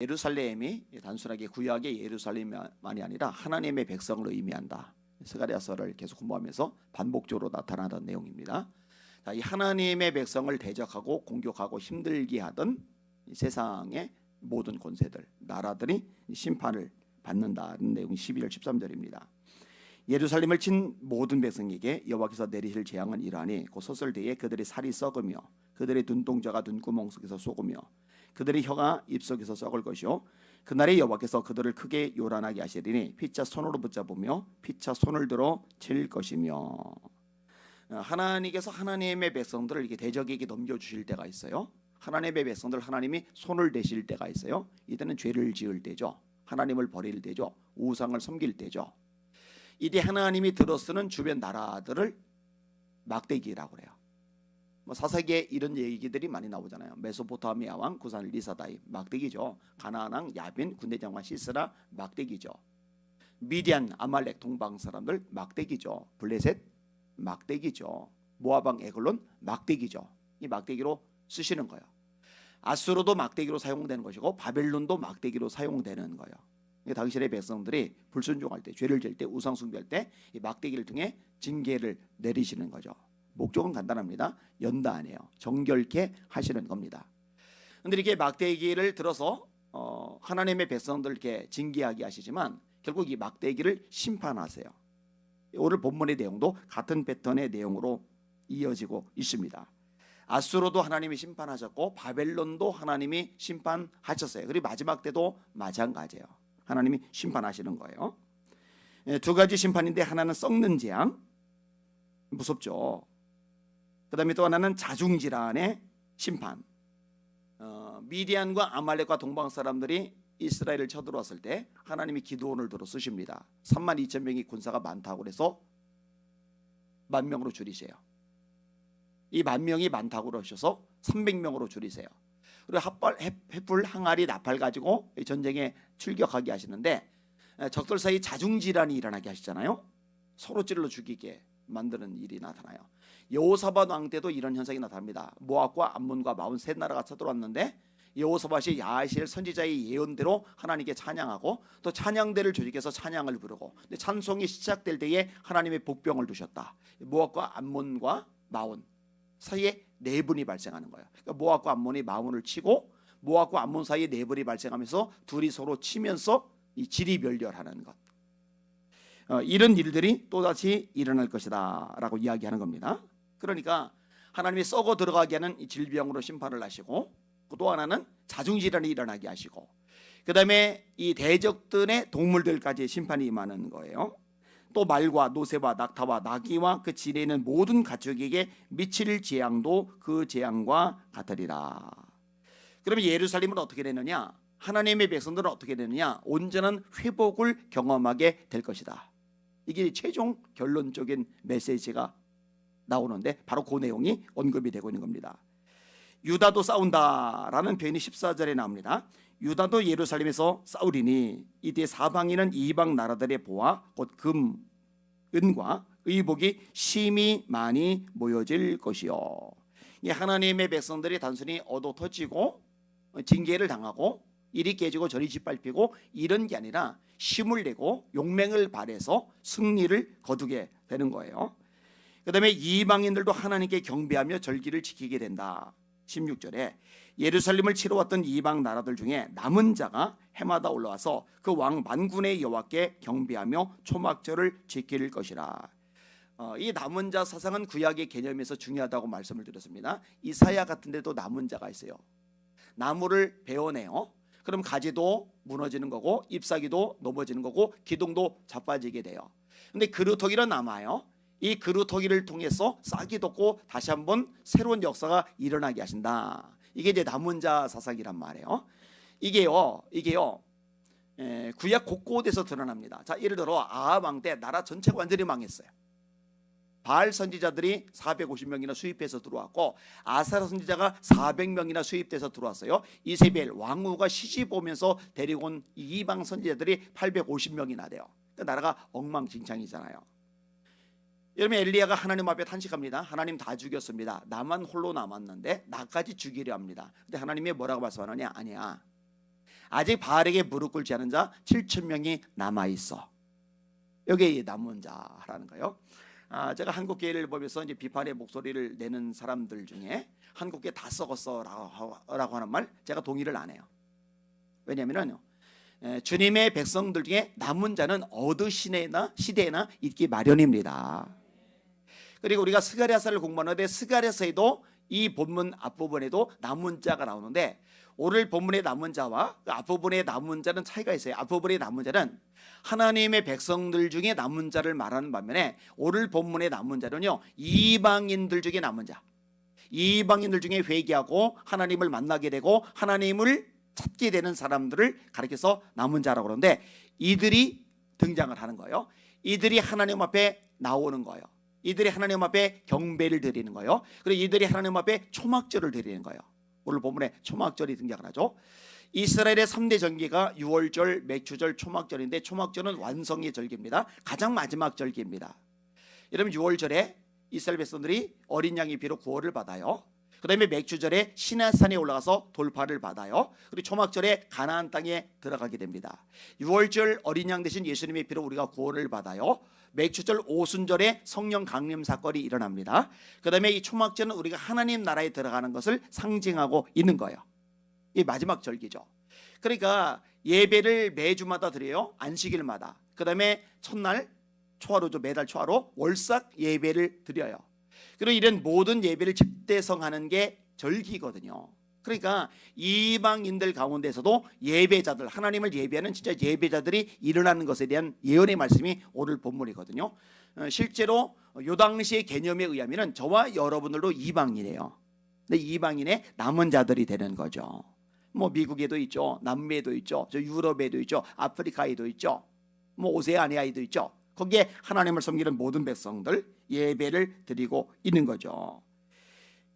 예루살렘이 단순하게 구약의 예루살렘만이 아니라 하나님의 백성을 의미한다. 스가랴서를 계속 공부하면서 반복적으로 나타나던 내용입니다. 자, 이 하나님의 백성을 대적하고 공격하고 힘들게 하던 세상의 모든 권세들, 나라들이 심판을 받는다는 내용이 11절 13절입니다. 예루살렘을 친 모든 백성에게 여호와께서 내리실 재앙은 이러하니 곧 소설대에 그들의 살이 썩으며 그들의 눈동자가 눈구멍 속에서 녹으며 그들의 혀가 입속에서 썩을 것이요 그날에 여호와께서 그들을 크게 요란하게 하시리니 피차 손으로 붙잡으며 피차 손을 들어 칠 것이며. 하나님께서 하나님의 백성들을 이렇게 대적에게 넘겨주실 때가 있어요. 하나님의 백성들 하나님이 손을 대실 때가 있어요. 이때는 죄를 지을 때죠. 하나님을 버릴 때죠. 우상을 섬길 때죠. 이때 하나님이 들어쓰는 주변 나라들을 막대기라고 그래요. 사사기에 이런 얘기들이 많이 나오잖아요. 메소포타미아 왕 구산 리사다임 막대기죠. 가나안 왕 야빈 군대장관 시스라 막대기죠. 미디안 아말렉 동방 사람들 막대기죠. 블레셋 막대기죠. 모압 왕 에글론 막대기죠. 이 막대기로 쓰시는 거예요. 아수르도 막대기로 사용되는 것이고 바벨론도 막대기로 사용되는 거예요. 당신의 백성들이 불순종할 때, 죄를 지을 때, 우상 숭배할 때 이 막대기를 통해 징계를 내리시는 거죠. 목적은 간단합니다. 연단이에요. 정결케 하시는 겁니다. 그런데 이렇게 막대기를 들어서 하나님의 백성들 이렇게 징계하게 하시지만 결국 이 막대기를 심판하세요. 오늘 본문의 내용도 같은 패턴의 내용으로 이어지고 있습니다. 아수르도 하나님이 심판하셨고 바벨론도 하나님이 심판하셨어요. 그리고 마지막 때도 마찬가지예요. 하나님이 심판하시는 거예요. 두 가지 심판인데 하나는 썩는 재앙, 무섭죠. 그 다음에 또 하나는 자중질환의 심판. 미디안과 아말렉과 동방 사람들이 이스라엘을 쳐들어왔을 때 하나님이 기드온을 들어 쓰십니다. 32,000명이 군사가 많다고 해서 10,000명으로 줄이세요. 이 10,000명이 많다고 그러셔서 300명으로 줄이세요. 그리고 횃불, 항아리, 나팔 가지고 전쟁에 출격하게 하시는데 적들 사이 자중질환이 일어나게 하시잖아요. 서로 찔러 죽이게 만드는 일이 나타나요. 여호사밧 왕 때도 이런 현상이 나타납니다. 모압과 암몬과 마온 세 나라가 쳐들어왔는데 여호사밧이 야하시엘 선지자의 예언대로 하나님께 찬양하고 또 찬양대를 조직해서 찬양을 부르고 근데 찬송이 시작될 때에 하나님의 복병을 두셨다. 모압과 암몬과 마온 사이에 내분이 발생하는 거예요. 그러니까 모압과 암몬이 마온을 치고 모압과 암몬 사이에 내분이 발생하면서 둘이 서로 치면서 이 지리멸렬하는 것. 이런 일들이 또다시 일어날 것이다 라고 이야기하는 겁니다. 그러니까 하나님이 썩어 들어가게 하는 이 질병으로 심판을 하시고 또 하나는 자중질환이 일어나게 하시고 그 다음에 이 대적들의 동물들까지 심판이 임하는 거예요. 또 말과 노새와 낙타와 나귀와 그 진에 있는 모든 가축에게 미칠 재앙도 그 재앙과 같으리라. 그러면 예루살렘은 어떻게 되느냐? 하나님의 백성들은 어떻게 되느냐? 온전한 회복을 경험하게 될 것이다. 이게 최종 결론적인 메시지가 나오는데 바로 그 내용이 언급이 되고 있는 겁니다. 유다도 싸운다라는 표현이 14절에 나옵니다. 유다도 예루살렘에서 싸우리니 이때 사방에는 이방 나라들의 보화 곧 금, 은과 의복이 심히 많이 모여질 것이요. 하나님의 백성들이 단순히 얻어 터지고 징계를 당하고 이리 깨지고 저리 짓밟히고 이런 게 아니라 힘을 내고 용맹을 발해서 승리를 거두게 되는 거예요. 그 다음에 이방인들도 하나님께 경배하며 절기를 지키게 된다. 16절에 예루살렘을 치러 왔던 이방 나라들 중에 남은 자가 해마다 올라와서 그 왕 만군의 여호와께 경배하며 초막절을 지킬 것이라. 이 남은 자 사상은 구약의 개념에서 중요하다고 말씀을 드렸습니다. 이사야 같은 데도 남은 자가 있어요. 나무를 베어내요. 그럼 가지도 무너지는 거고 잎사귀도 넘어지는 거고 기둥도 자빠지게 돼요. 근데 그루터기는 남아요. 이 그루터기를 통해서 싹이 돋고 다시 한번 새로운 역사가 일어나게 하신다. 이게 이제 남은 자 사상이란 말이에요. 이게요 구약 곳곳에서 드러납니다. 자, 예를 들어 아합 왕 때 나라 전체가 완전히 망했어요. 바알 선지자들이 450명이나 수입해서 들어왔고 아사라 선지자가 400명이나 수입돼서 들어왔어요. 이세벨 왕후가 시집 오면서 데리고 온 이방 선지자들이 850명이나 돼요. 그러니까 나라가 엉망진창이잖아요. 여러분, 엘리야가 하나님 앞에 탄식합니다. 하나님 다 죽였습니다. 나만 홀로 남았는데 나까지 죽이려 합니다. 근데 하나님이 뭐라고 말씀하느냐? 아니야. 아직 바알에게 무릎 꿇지 않은 자 7천 명이 남아 있어. 여기 남은 자라는 거예요. 제가 한국 교회를 보면서 이제 비판의 목소리를 내는 사람들 중에 한국 교회 다 썩었어라고 하는 말 제가 동의를 안 해요. 왜냐하면요, 주님의 백성들 중에 남은 자는 어느 시대나 있기 마련입니다. 그리고 우리가 스가랴서를 공부하는데 스가랴서에도 이 본문 앞부분에도 남은 자가 나오는데 오늘 본문의 남은 자와 그 앞부분의 남은 자는 차이가 있어요. 앞부분의 남은 자는 하나님의 백성들 중에 남은 자를 말하는 반면에 오늘 본문의 남은 자는요, 이방인들 중에 남은 자, 이방인들 중에 회개하고 하나님을 만나게 되고 하나님을 찾게 되는 사람들을 가리켜서 남은 자라고 그러는데 이들이 등장을 하는 거예요. 이들이 하나님 앞에 나오는 거예요. 이들이 하나님 앞에 경배를 드리는 거예요. 그리고 이들이 하나님 앞에 초막절을 드리는 거예요. 오늘 본문에 초막절이 등장을 하죠. 이스라엘의 3대 절기가 유월절, 맥주절, 초막절인데 초막절은 완성의 절기입니다. 가장 마지막 절기입니다. 여러분, 유월절에 이스라엘 백성들이 어린 양의 피로 구원을 받아요. 그 다음에 맥주절에 시내산에 올라가서 돌파를 받아요. 그리고 초막절에 가나안 땅에 들어가게 됩니다. 유월절 어린 양 대신 예수님의 피로 우리가 구원을 받아요. 맥주절 오순절에 성령 강림 사건이 일어납니다. 그 다음에 이 초막절은 우리가 하나님 나라에 들어가는 것을 상징하고 있는 거예요. 이 마지막 절기죠. 그러니까 예배를 매주마다 드려요. 안식일마다. 그 다음에 첫날 초하루죠. 매달 초하루 월삭 예배를 드려요. 그리고 이런 모든 예배를 집대성하는 게 절기거든요. 그러니까 이방인들 가운데서도 예배자들, 하나님을 예배하는 진짜 예배자들이 일어나는 것에 대한 예언의 말씀이 오늘 본문이거든요. 실제로 요 당시의 개념에 의하면 저와 여러분들도 이방인이에요. 근데 이방인의 남은 자들이 되는 거죠. 뭐 미국에도 있죠, 남미에도 있죠, 저 유럽에도 있죠, 아프리카에도 있죠, 뭐 오세아니아에도 있죠. 거기에 하나님을 섬기는 모든 백성들 예배를 드리고 있는 거죠.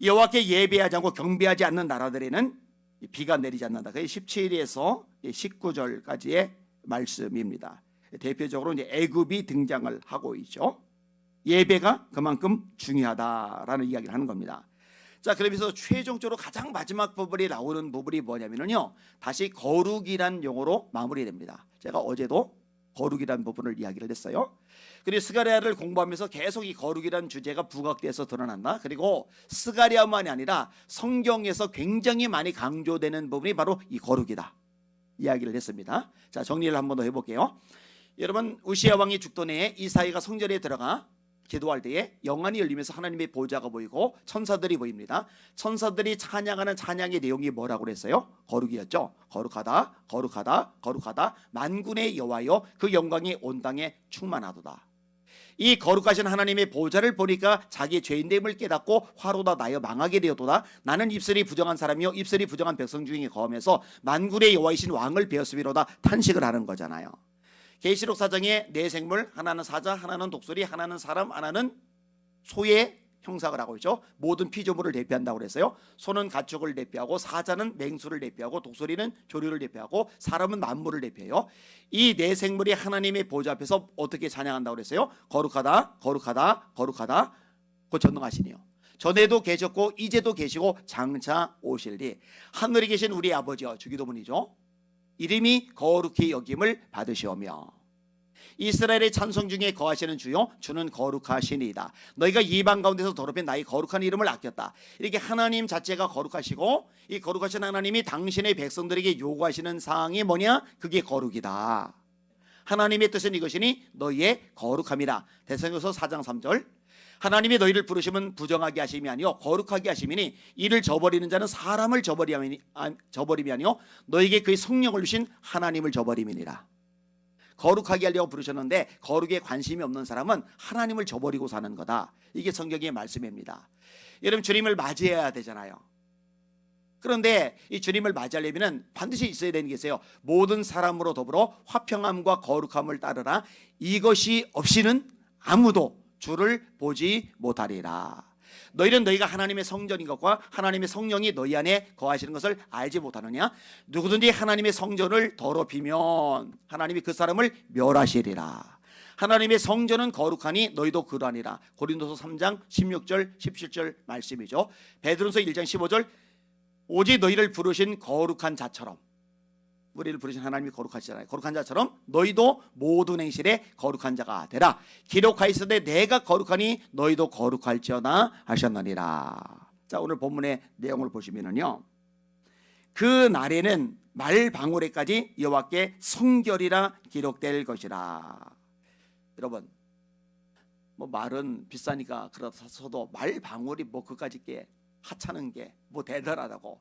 여호와께 예배하지 않고 경배하지 않는 나라들에는 비가 내리지 않는다. 그게 17에서 19절까지의 말씀입니다. 대표적으로 이제 애굽이 등장을 하고 있죠. 예배가 그만큼 중요하다라는 이야기를 하는 겁니다. 자, 그러면서 최종적으로 가장 마지막 부분이 나오는 부분이 뭐냐면요, 다시 거룩이란 용어로 마무리됩니다. 제가 어제도 거룩이라는 부분을 이야기를 했어요. 그리고 스가랴를 공부하면서 계속 이 거룩이라는 주제가 부각돼서 드러난다. 그리고 스가랴만이 아니라 성경에서 굉장히 많이 강조되는 부분이 바로 이 거룩이다 이야기를 했습니다. 자, 정리를 한번 더 해볼게요. 여러분, 우시야 왕이 죽던 해에 이사야가 성전에 들어가 기도할 때에 영안이 열리면서 하나님의 보좌가 보이고 천사들이 보입니다. 천사들이 찬양하는 찬양의 내용이 뭐라고 그랬어요? 거룩이었죠. 거룩하다, 거룩하다, 거룩하다. 만군의 여호와여, 그 영광이 온 땅에 충만하도다. 이 거룩하신 하나님의 보좌를 보니까 자기 죄인됨을 깨닫고 화로다 나여 망하게 되었도다. 나는 입술이 부정한 사람이요 입술이 부정한 백성 중에 거하면서 만군의 여호와이신 왕을 배웠음이로다 탄식을 하는 거잖아요. 계시록 4장에 네 생물, 하나는 사자, 하나는 독수리, 하나는 사람, 하나는 소의 형상을 하고 있죠. 모든 피조물을 대표한다고 그랬어요. 소는 가축을 대표하고, 사자는 맹수를 대표하고, 독수리는 조류를 대표하고, 사람은 만물을 대표해요. 이 네 생물이 하나님의 보좌 앞에서 어떻게 찬양한다고 그랬어요? 거룩하다, 거룩하다, 거룩하다. 그 전능하시니요. 전에도 계셨고 이제도 계시고 장차 오실리 하늘에 계신 우리 아버지여, 주기도문이죠. 이름이 거룩히 여김을 받으시오며 이스라엘의 찬송 중에 거하시는 주요 주는 거룩하시니이다. 너희가 이방 가운데서 더럽힌 나의 거룩한 이름을 아꼈다. 이렇게 하나님 자체가 거룩하시고 이 거룩하신 하나님이 당신의 백성들에게 요구하시는 사항이 뭐냐? 그게 거룩이다. 하나님의 뜻은 이것이니 너희의 거룩함이라. 데살로니가서 4장 3절. 하나님이 너희를 부르시면 부정하게 하심이 아니요 거룩하게 하심이니 이를 저버리는 자는 사람을 저버림이 아니요 너희에게 그의 성령을 주신 하나님을 저버림이니라. 거룩하게 하려고 부르셨는데 거룩에 관심이 없는 사람은 하나님을 저버리고 사는 거다. 이게 성경의 말씀입니다. 여러분, 주님을 맞이해야 되잖아요. 그런데 이 주님을 맞이하려면 반드시 있어야 되는 게 있어요. 모든 사람으로 더불어 화평함과 거룩함을 따르라. 이것이 없이는 아무도 주를 보지 못하리라. 너희는 너희가 하나님의 성전인 것과 하나님의 성령이 너희 안에 거하시는 것을 알지 못하느냐? 누구든지 하나님의 성전을 더럽히면 하나님이 그 사람을 멸하시리라. 하나님의 성전은 거룩하니 너희도 그러하니라. 고린도서 3장 16절 17절 말씀이죠. 베드로서 1장 15절 오직 너희를 부르신 거룩한 자처럼 우리를 부르신 하나님이 거룩하시잖아요. 거룩한 자처럼 너희도 모든 행실에 거룩한 자가 되라. 기록하였으되 내가 거룩하니 너희도 거룩할지어다 하셨느니라. 자, 오늘 본문의 내용을 보시면은요, 그 날에는 말 방울에까지 여호와께 성결이라 기록될 것이라. 여러분, 뭐 말은 비싸니까 그렇다서도 말 방울이 뭐 그까짓 게 하찮은 게 뭐 대단하다고.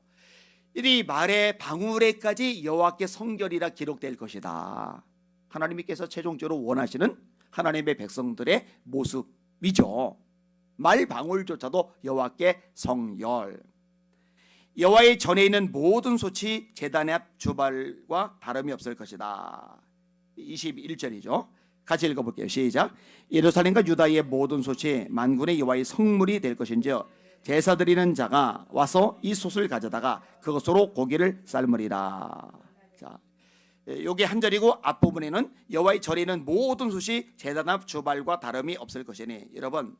이 말의 방울에까지 여호와께 성결이라 기록될 것이다. 하나님께서 최종적으로 원하시는 하나님의 백성들의 모습이죠. 말 방울조차도 여호와께 성열. 여호와의 전에 있는 모든 솥이 제단의 앞 주발과 다름이 없을 것이다. 21절이죠. 같이 읽어볼게요. 시작. 예루살렘과 유다의 모든 솥이 만군의 여호와의 성물이 될 것인지요 제사 드리는 자가 와서 이 솥을 가져다가 그것으로 고기를 삶으리라. 자, 요게 한 절이고 앞부분에는 여호와의 절에 있는 모든 솥이 제단 앞 주발과 다름이 없을 것이니. 여러분,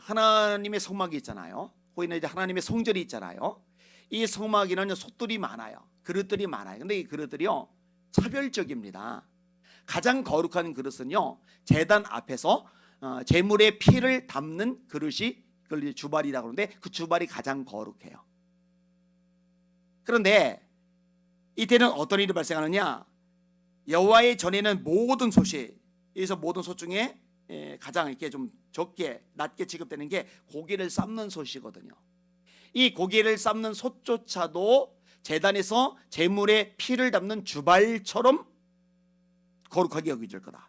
하나님의 성막이 있잖아요. 거기는 이제 하나님의 성전이 있잖아요. 이 성막에는 솥들이 많아요. 그릇들이 많아요. 근데 이 그릇들이요, 차별적입니다. 가장 거룩한 그릇은요, 제단 앞에서 제물의 피를 담는 그릇이 그걸 주발이라고 하는데 그 주발이 가장 거룩해요. 그런데 이때는 어떤 일이 발생하느냐? 여호와의 전에는 모든 솥이, 여기서 모든 솥 중에 가장 이렇게 좀 적게 낮게 취급되는 게 고기를 삶는 솥이거든요. 이 고기를 삶는 솥조차도 제단에서 제물의 피를 담는 주발처럼 거룩하게 여겨질 거다.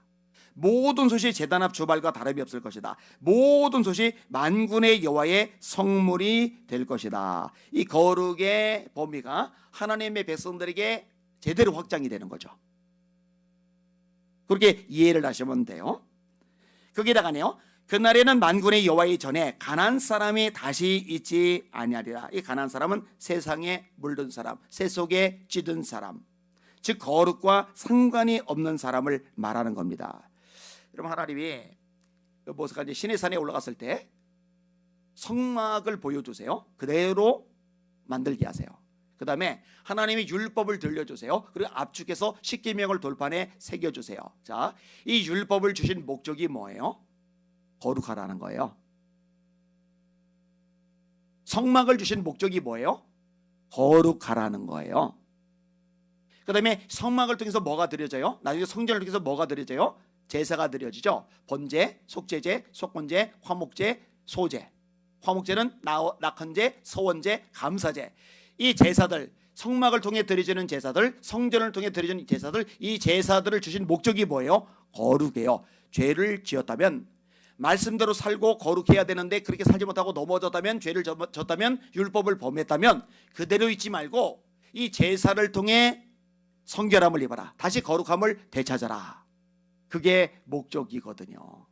모든 솥이 제단 앞 주발과 다름이 없을 것이다. 모든 솥이 만군의 여호와의 성물이 될 것이다. 이 거룩의 범위가 하나님의 백성들에게 제대로 확장이 되는 거죠. 그렇게 이해를 하시면 돼요. 거기다가네요, 그날에는 만군의 여호와의 전에 가나안 사람이 다시 있지 아니하리라. 이 가나안 사람은 세상에 물든 사람, 세 속에 찌든 사람, 즉 거룩과 상관이 없는 사람을 말하는 겁니다. 여러분, 하나님이 모세가 이제 시내산에 올라갔을 때 성막을 보여주세요. 그대로 만들게 하세요. 그 다음에 하나님이 율법을 들려주세요. 그리고 압축해서 십계명을 돌판에 새겨주세요. 자, 이 율법을 주신 목적이 뭐예요? 거룩하라는 거예요. 성막을 주신 목적이 뭐예요? 거룩하라는 거예요. 그 다음에 성막을 통해서 뭐가 드려져요? 나중에 성전을 통해서 뭐가 드려져요? 제사가 드려지죠. 번제, 속제제, 속건제, 화목제, 소제. 화목제는 낙헌제, 서원제, 감사제. 이 제사들, 성막을 통해 드려지는 제사들, 성전을 통해 드려지는 제사들, 이 제사들을 주신 목적이 뭐예요? 거룩해요. 죄를 지었다면 말씀대로 살고 거룩해야 되는데 그렇게 살지 못하고 넘어졌다면, 죄를 졌다면, 율법을 범했다면 그대로 있지 말고 이 제사를 통해 성결함을 입어라. 다시 거룩함을 되찾아라. 그게 목적이거든요.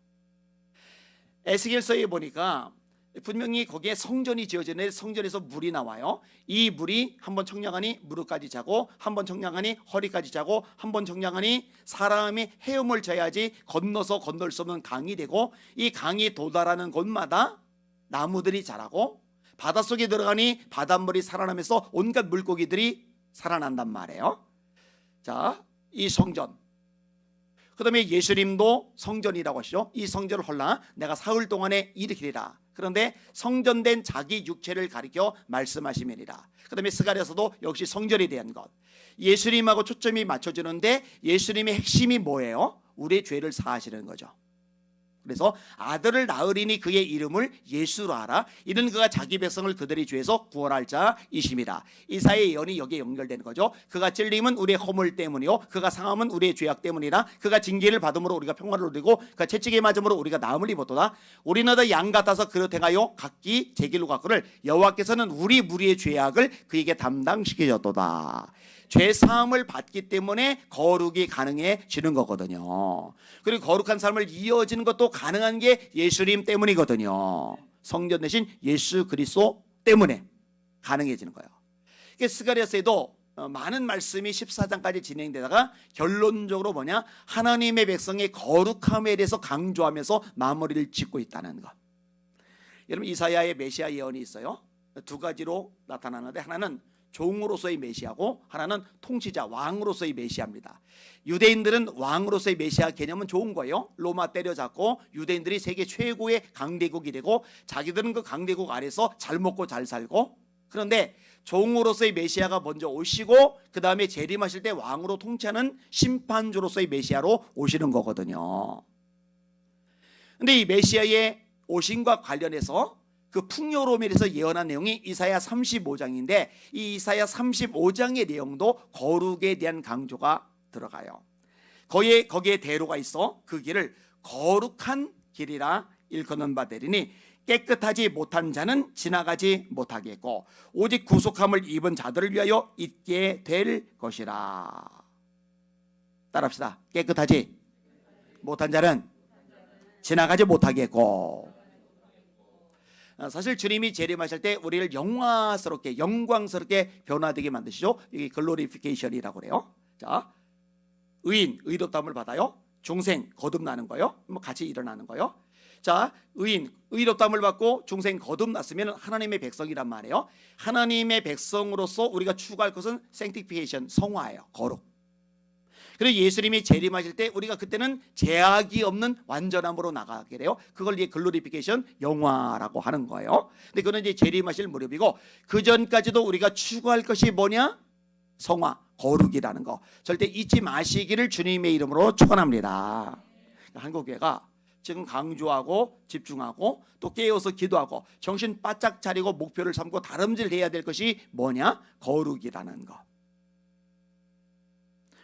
에스겔서에 보니까 분명히 거기에 성전이 지어지는데 성전에서 물이 나와요. 이 물이 한번 청량하니 무릎까지 자고, 한번 청량하니 허리까지 자고, 한번 청량하니 사람이 헤엄을 쳐야지 건너서 건널 수 없는 강이 되고, 이 강이 도달하는 곳마다 나무들이 자라고, 바닷속에 들어가니 바닷물이 살아나면서 온갖 물고기들이 살아난단 말이에요. 자, 이 성전, 그 다음에 예수님도 성전이라고 하시죠. 이 성전을 헐라 내가 사흘 동안에 일으키리라. 그런데 성전된 자기 육체를 가리켜 말씀하시면이라. 그 다음에 스가랴서도 역시 성전에 대한 것, 예수님하고 초점이 맞춰지는데 예수님의 핵심이 뭐예요? 우리의 죄를 사하시는 거죠. 그래서 아들을 낳으리니 그의 이름을 예수로 하라. 이는 그가 자기 백성을 그들의 죄에서 구원할 자이심이라. 이사야의 예언이 여기에 연결되는 거죠. 그가 찔림은 우리의 허물 때문이요 그가 상함은 우리의 죄악 때문이라. 그가 징계를 받음으로 우리가 평화를 누리고 그가 채찍에 맞음으로 우리가 나음을 입었도다. 우리는 다 양 같아서 그릇 행하여 각기 제 길로 갔거늘 여호와께서는 우리 무리의 죄악을 그에게 담당시키셨도다. 죄 사함을 받기 때문에 거룩이 가능해지는 거거든요. 그리고 거룩한 삶을 이어지는 것도 가능한 게 예수님 때문이거든요. 성전 대신 예수 그리스도 때문에 가능해지는 거예요. 스가랴서에도 많은 말씀이 14장까지 진행되다가 결론적으로 뭐냐, 하나님의 백성의 거룩함에 대해서 강조하면서 마무리를 짓고 있다는 것. 여러분, 이사야의 메시아 예언이 있어요. 두 가지로 나타나는데, 하나는 종으로서의 메시아고 하나는 통치자 왕으로서의 메시아입니다. 유대인들은 왕으로서의 메시아 개념은 좋은 거예요. 로마 때려잡고 유대인들이 세계 최고의 강대국이 되고 자기들은 그 강대국 아래서 잘 먹고 잘 살고, 그런데 종으로서의 메시아가 먼저 오시고 그 다음에 재림하실 때 왕으로 통치하는 심판주로서의 메시아로 오시는 거거든요. 근데 이 메시아의 오심과 관련해서 그 풍요로움에 대해서 예언한 내용이 이사야 35장인데 이 이사야 35장의 내용도 거룩에 대한 강조가 들어가요. 거기에 대로가 있어 그 길을 거룩한 길이라 일컫는 바 되리니 깨끗하지 못한 자는 지나가지 못하겠고 오직 구속함을 입은 자들을 위하여 있게 될 것이라. 따라합시다. 깨끗하지 못한 자는 지나가지 못하겠고. 사실 주님이 재림하실 때 우리를 영화스럽게 영광스럽게 변화되게 만드시죠. 이게 글로리피케이션이라고 그래요. 자, 의롭다함을 받아요. 중생 거듭나는 거요. 뭐 같이 일어나는 거요. 자, 의롭다함을 받고 중생 거듭났으면 하나님의 백성이란 말이에요. 하나님의 백성으로서 우리가 추구할 것은 sanctification, 성화예요. 거룩. 그래서 예수님이 재림하실 때 우리가 그때는 제약이 없는 완전함으로 나가게 돼요. 그걸 이제 글로리피케이션, 영화라고 하는 거예요. 근데 그건 이제 재림하실 무렵이고 그 전까지도 우리가 추구할 것이 뭐냐? 성화, 거룩이라는 거. 절대 잊지 마시기를 주님의 이름으로 축원합니다. 한국교회가 지금 강조하고 집중하고 또 깨어서 기도하고 정신 바짝 차리고 목표를 삼고 다름질해야 될 것이 뭐냐? 거룩이라는 거.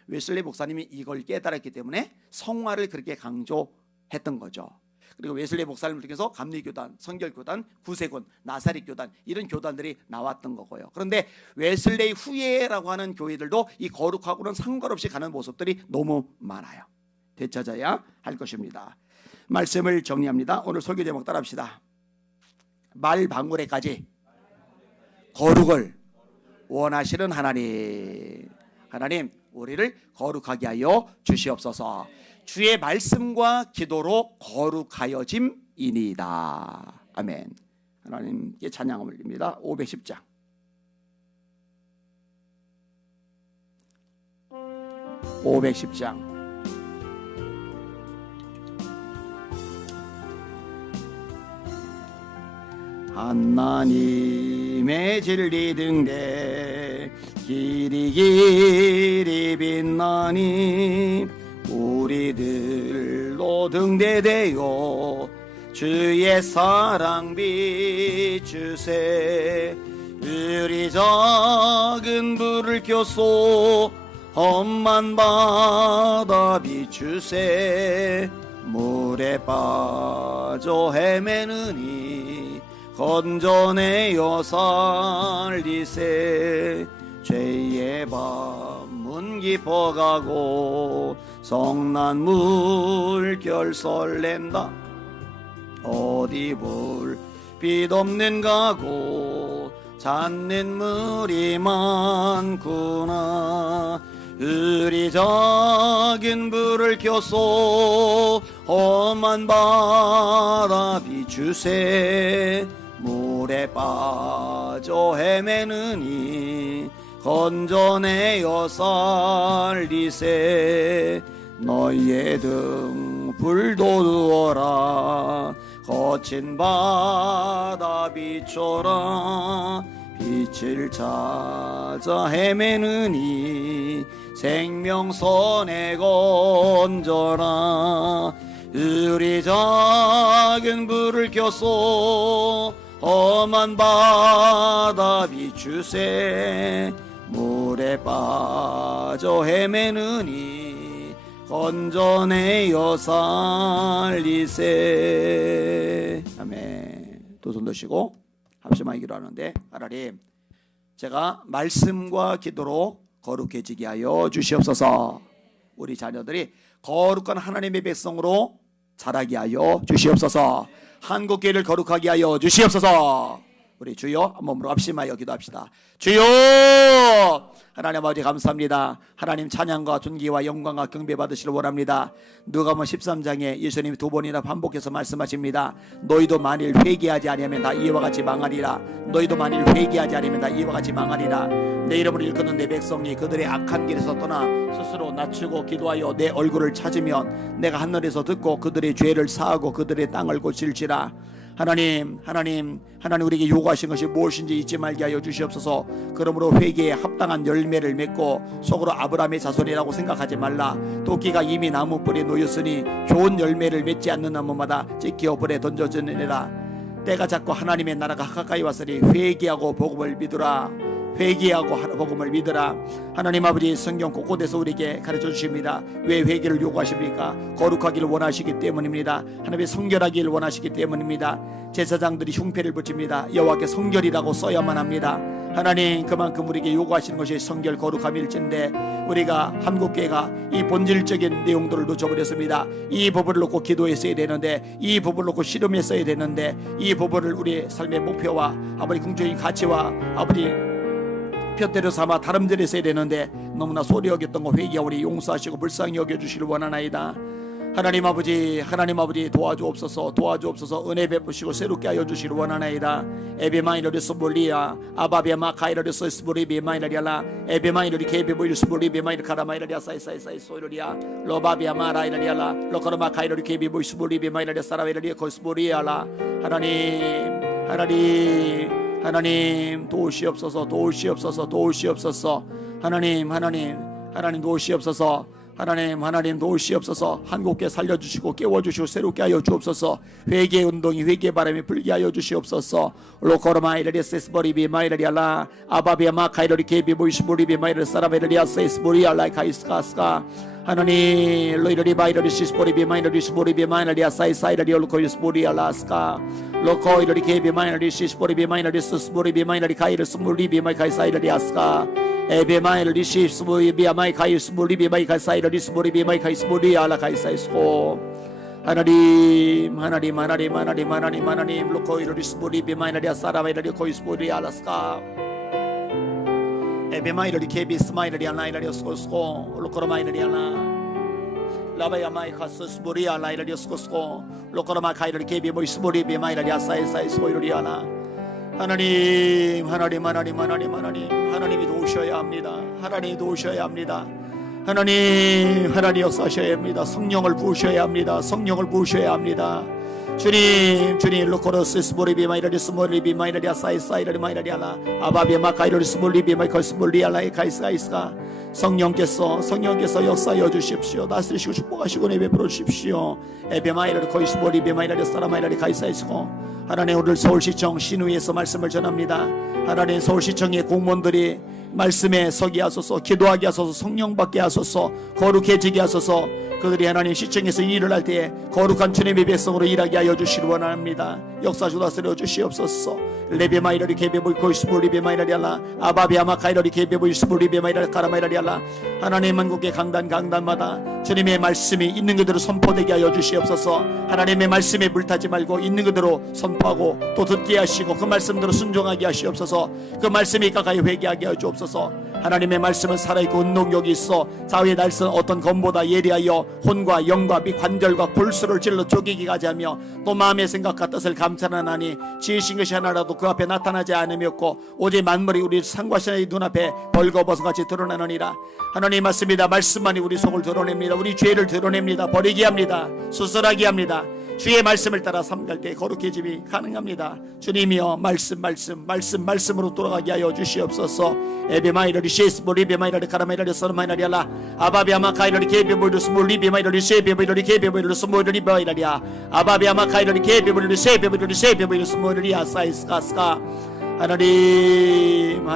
웨슬리 목사님이 이걸 깨달았기 때문에 성화를 그렇게 강조했던 거죠. 그리고 웨슬리 목사님을 통해서 감리교단, 성결교단, 구세군, 나사렛교단 이런 교단들이 나왔던 거고요. 그런데 웨슬리 후예라고 하는 교회들도 이 거룩하고는 상관없이 가는 모습들이 너무 많아요. 되찾아야 할 것입니다. 말씀을 정리합니다. 오늘 설교 제목 따라합시다. 말방울에까지 거룩을 원하시는 하나님. 하나님 우리를 거룩하게 하여 주시옵소서. 주의 말씀과 기도로 거룩하여짐이니이다. 아멘. 하나님께 찬양을 올립니다. 510장. 510장. 하나님의 진리 등대 길이 빛나니 우리들로 등대되어 주의 사랑 비추세. 우리 작은 불을 켜소 험한 바다 비추세. 물에 빠져 헤매느니 건져내어 살리세. 죄의 밤은 깊어가고 성난 물결 설렌다. 어디 불빛 없는 가고 찾는 물이 많구나. 우리 작은 불을 켜소 험한 바다 비추세. 물에 빠져 헤매느니 건져내어 살리세. 너희의 등 불도 두어라 거친 바다 비춰라. 빛을 찾아 헤매느니 생명선에 건져라. 우리 작은 불을 켜소 험한 바다 비추세. 물에 빠져 헤매느니 건져내어 살리세. 아멘. 두 손 드시고 합심하기로 하는데, 하나님 제가 말씀과 기도로 거룩해지게 하여 주시옵소서. 우리 자녀들이 거룩한 하나님의 백성으로 자라게 하여 주시옵소서. 한국교회를 거룩하게 하여 주시옵소서. 우리 주여 한 몸으로 합심하여 기도합시다. 주여 하나님 아버지 감사합니다. 하나님 찬양과 존귀와 영광과 경배 받으시길 원합니다. 누가복음 13장에 예수님이 두 번이나 반복해서 말씀하십니다. 너희도 만일 회개하지 아니하면 다 이와 같이 망하리라. 너희도 만일 회개하지 아니하면 다 이와 같이 망하리라. 내 이름을 일컫는 내 백성이 그들의 악한 길에서 떠나 스스로 낮추고 기도하여 내 얼굴을 찾으면 내가 하늘에서 듣고 그들의 죄를 사하고 그들의 땅을 고칠지라. 하나님 우리에게 요구하신 것이 무엇인지 잊지 말게 하여 주시옵소서. 그러므로 회개에 합당한 열매를 맺고 속으로 아브라함의 자손이라고 생각하지 말라. 도끼가 이미 나무 뿔에 놓였으니 좋은 열매를 맺지 않는 나무마다 찢겨 불에 던져지느니라. 때가 작고 하나님의 나라가 가까이 왔으니 회개하고 복음을 믿으라. 회개하고 복음을 믿으라. 하나님 아버지 성경 곳곳에서 우리에게 가르쳐 주십니다. 왜 회개를 요구하십니까? 거룩하기를 원하시기 때문입니다. 하나님의 성결하기를 원하시기 때문입니다. 제사장들이 흉패를 붙입니다. 여호와께 성결이라고 써야만 합니다. 하나님 그만큼 우리에게 요구하시는 것이 성결 거룩함일진데 우리가 한국교회가 이 본질적인 내용들을 놓쳐버렸습니다. 이 부분을 놓고 기도했어야 되는데, 이 부분을 놓고 실험했어야 되는데, 이 부분을 우리 삶의 목표와 아버지 궁극적인 가치와 아버지 표대로 삼아 다름질을 했어야 되는데 너무나 소리 여겼던 거 회개하오니 용서하시고 불쌍히 여겨주시길 원하나이다. 하나님 아버지 도와주옵소서. 은혜 베푸시고 새롭게 하여 주시길 원하나이다. 에베마이너리스 몰리아 아바베마 카이러리스 스보리비마이너리알라 에베마이너리 케비보이르스 보리비마이너 카라마이너리아 사이사이사이 소이로리아 로바비아마 라이너리알라 로커르마 카이러리 케비보이스 보리비마이너리 사라베리아 코스보리알라. 하나님 도우시옵소서. 하나님 도우시옵소서. 하나님 도우시옵소서. 한국교회 살려주시고 깨워주시고 새롭게 하여 주옵소서. 회개 운동이 회개 바람이 불게 하여 주시옵소서. 로코르마이레리스 보리비 마이레리알라 아바비아마 카이로리 케비 보이스 보리비 마이레 사라베리아세스 보리알라 카이스카스카. 하나님 로이로리 바이로리 시스보리비 마이너리 스보리비 마이너리아 사이사이라리 올코이스 보리알라스카 로코이로리 케비 마이너리 시스보리비 마이너리 스보리비 마이너리 카이르스 몰리비 마이 카이사이라리 아스카 에베 마이너리 시스보리비 마이 카이스 몰리비 마이 카이사이라리 스보리비 마이 카이스 보리알라 카이사이스코. 하나님 로코이로리 스보리비 마이너리아 사라바이라리 코이스 보리알라스카 에베마이너리 케비스 마이너리 알라이라리 스코스코 로코르마이너리알라 라바야 마이카스 스보리아 라이라리 스코스코 로코르마 카이너리 케비 모이스 보리비 마이너리 아사이사이 스코이로리알라. 하나님이 도우셔야 합니다. 하나님 역사하셔야 합니다. 성령을 부으셔야 합니다. 주님 로코로스 스모리비 마이너리 스모리비 마이너리 아사이사이라리 마이너리알라 아바비마 카이로리 스몰리비 마이커 스몰리알라이 카이스카이스카. 성령께서 역사하여 주십시오. 다스리시고 축복하시고 내베풀어 주십시오. 에베마이너리 코이 스몰리비 마이너리 사라마이너리 카이사이스코. 하나님 오늘 서울시청 신우에서 말씀을 전합니다. 하나님 서울시청의 공무원들이 말씀에 서게 하소서. 기도하게 하소서. 성령 받게 하소서. 거룩해지게 하소서. 그들이 하나님 시청에서 일을 할 때에 거룩한 주님의 백성으로 일하게 하여 주시기 원합니다. 역사주 다스려 주시옵소서. 레베마이러리 케베보이코 스몰리베마이러리알라 아바비아마 카이러리 케베보이 스몰리베마이러리 카라마이러리알라. 하나님 한국의 강단마다 주님의 말씀이 있는 그대로 선포되게 하여 주시옵소서. 하나님의 말씀에 물타지 말고 있는 그대로 선포하고 또 듣게 하시고 그 말씀대로 순종하게 하시옵소서. 그 말씀이 가까이 회개하게 하여 주옵소서. 하나님의 말씀은 살아있고 운동력이 있어 사회의 날선 어떤 검보다 예리하여 혼과 영과 및 관절과 골수를 찔러 쪼개기가 하며 또 마음의 생각과 뜻을 감찰하나니 지으신 것이 하나라도 그 앞에 나타나지 않으였고 오직 만물이 우리 상과신의 눈앞에 벌거벗어같이 드러나느니라. 하나님 맞습니다. 말씀만이 우리 속을 드러냅니다. 우리 죄를 드러냅니다. 버리게 합니다. 수술하게 합니다. 주의 말씀을 따라 삼갈 때 거룩해짐이 가능합니다. 주님이여 말씀으로 돌아가게 하여 주시옵소서. 에베마이러리 시스모리베마이러리 카라마이러리 서마이러리알라 아바비아마 카이러리 케베보이르 스몰리베마이러리 세베보이러리 케베보이르 스몰리베마이러리아 아바비아마 카이러리 케베보이르 세베보이르 스몰리아 사이스카스카. 하나님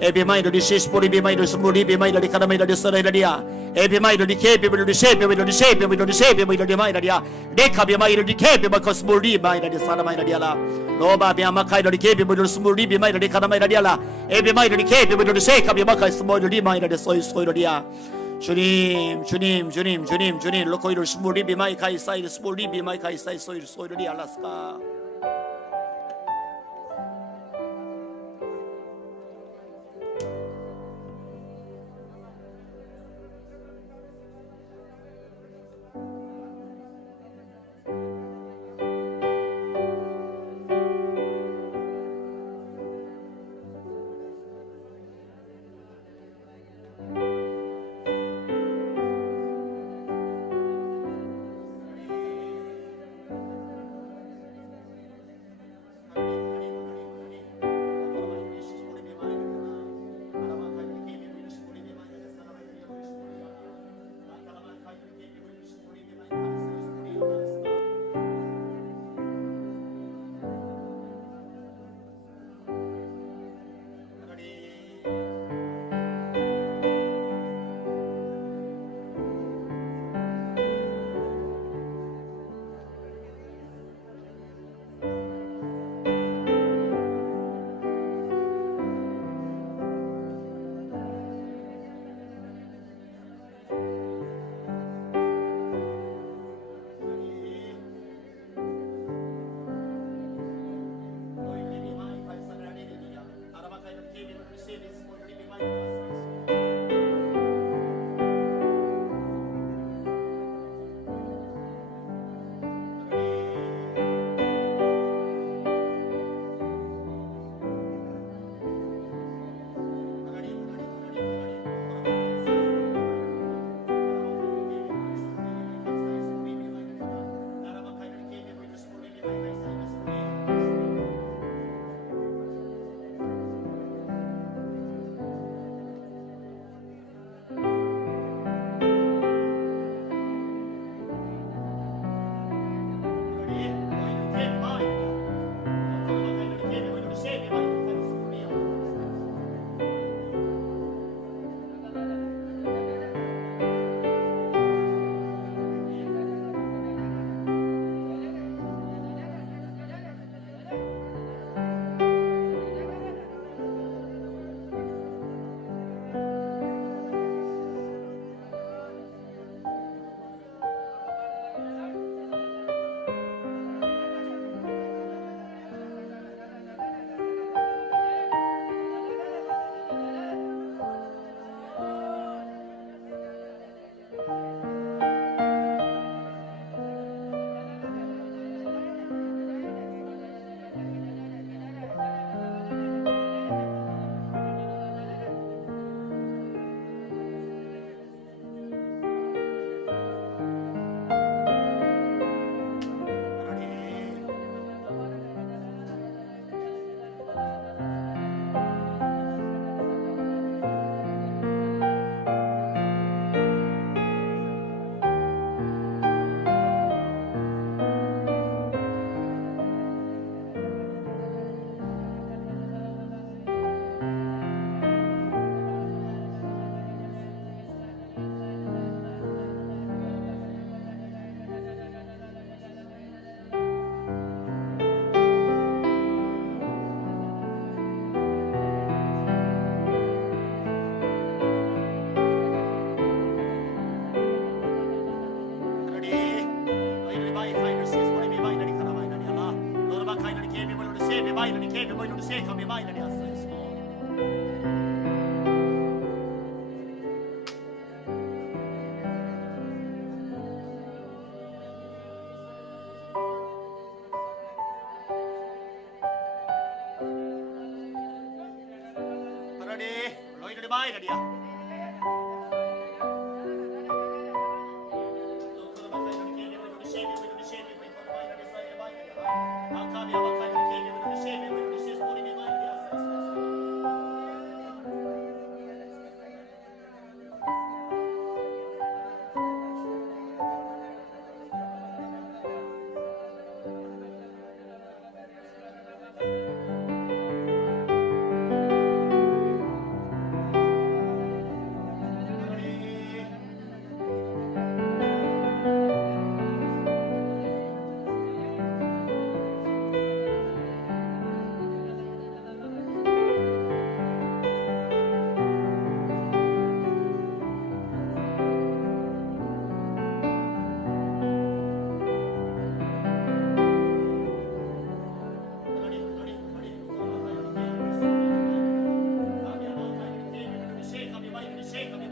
에베마이러리 시스모리베마이러리 스몰리베마이러리 카라마이러리 서라이러리아 에베마이러리 케베보이르 세베보이르 마이러리아 레카베마이러리 케베마커스몰리 마이러리 사라마이러리알라 로바비아마 카이러리 케베보이르 스몰리비 마이러리 카라마이러리알라 에베마이러리 케베보이르 세카베마커스몰리 마이러리 소이소이러리아. 주님 로코이르 스몰리비 마이카이 사이르 스몰리비 마이카이 사이 소이르리 알라스카.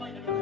하나님